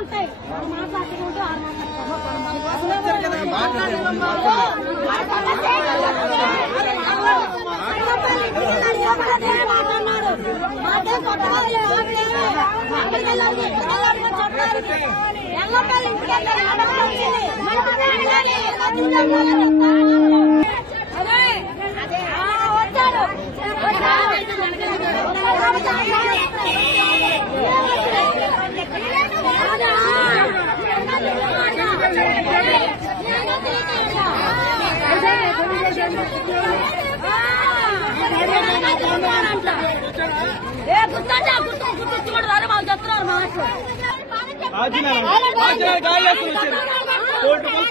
ఉంటాయి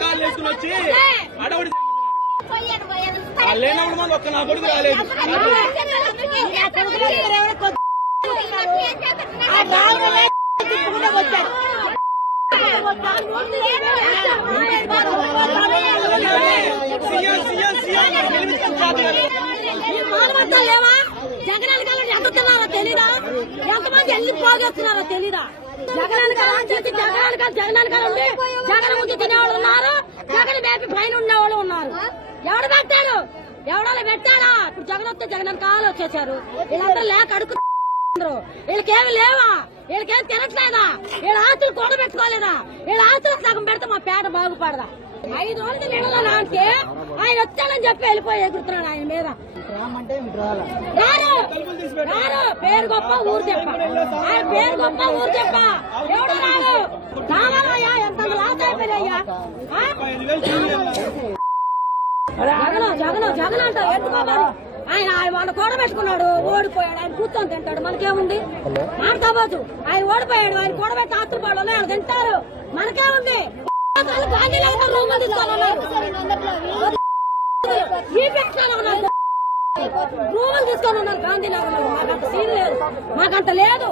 కాళ్ళు వచ్చి అడవుడి లేనప్పుడు మనం ఒక్క నా కొడుకు రాలేదు. లేవా జగన్ కాలం ఎదుగుతున్నారో తెలీదా? ఎంతమంది ఎన్ని పోగొస్తున్నారో తెలీదా? జగన్ కాలం చేసి జగన్ కాలం ఉండి జగన్ ముందు తినేవాళ్ళు ఉన్నారు, జగన్ బేపీ పైన ఉండేవాళ్ళు ఉన్నారు. ఎవడు పెట్టారు? ఎవడో పెట్టారా? ఇప్పుడు జగన్ వస్తే జగన్ కాలు వచ్చేసారు. వీళ్ళందరూ లేక అడుగుతున్నారు. వీళ్ళకేమి లేవా? వీళ్ళకేం తినట్లేదా? వీళ్ళ ఆస్తులు కూడబెట్టుకోలేదా? వీళ్ళ ఆస్తులు సగం పెడితే మా పేట బాగుపడదా? 5 రోజులు నిండలో నాకే ఆయన వచ్చానని చెప్పి వెళ్ళిపోయి ఎగురుతున్నాడు ఆయన మీద. పేరు గొప్ప ఊరు చెప్ప, ఆయన పేరు గొప్ప ఊరు చెప్ప. ఎవడు రాడు రావాలయ్యా, ఎంత లాస్ అయిపోయాయ్యా. జగన్ అంటారు ఎందుకోవాలి? ఆయన వాళ్ళు కూడబెట్టుకున్నాడు, ఓడిపోయాడు. ఆయన కూర్చొని తింటాడు, మనకేముంది? మాట్లాడవచ్చు. ఆయన ఓడిపోయాడు, ఆయన కూడబెట్టి ఆస్తులు పళ్ళు ఉన్నాయి, వాళ్ళు తింటారు, మనకేముంది? గాంధీనగర్ రూమ్ తీసుకోవాలన్నారు, రూములు తీసుకొని ఉన్నారు గాంధీనగర్ లో. మాకంత సీన్ లేదు, మాకంత లేదు.